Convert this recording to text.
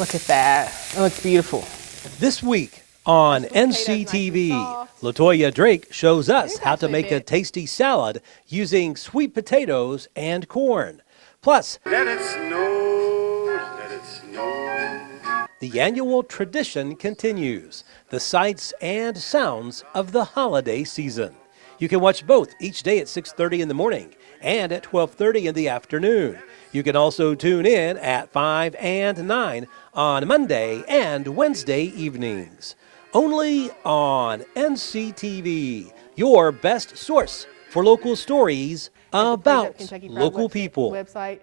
Look at that. It looks beautiful. This week on NCTV, LaToya Drake shows us how to make a tasty salad using sweet potatoes and corn. Plus, Let it snow, let it snow. the annual tradition continues, the sights and sounds of the holiday season. You can watch both each day at 6:30 in the morning and at 12:30 in the afternoon. You can also tune in at 5 and 9 on Monday and Wednesday evenings. Only on NCTV, your best source for local stories about local people. Website.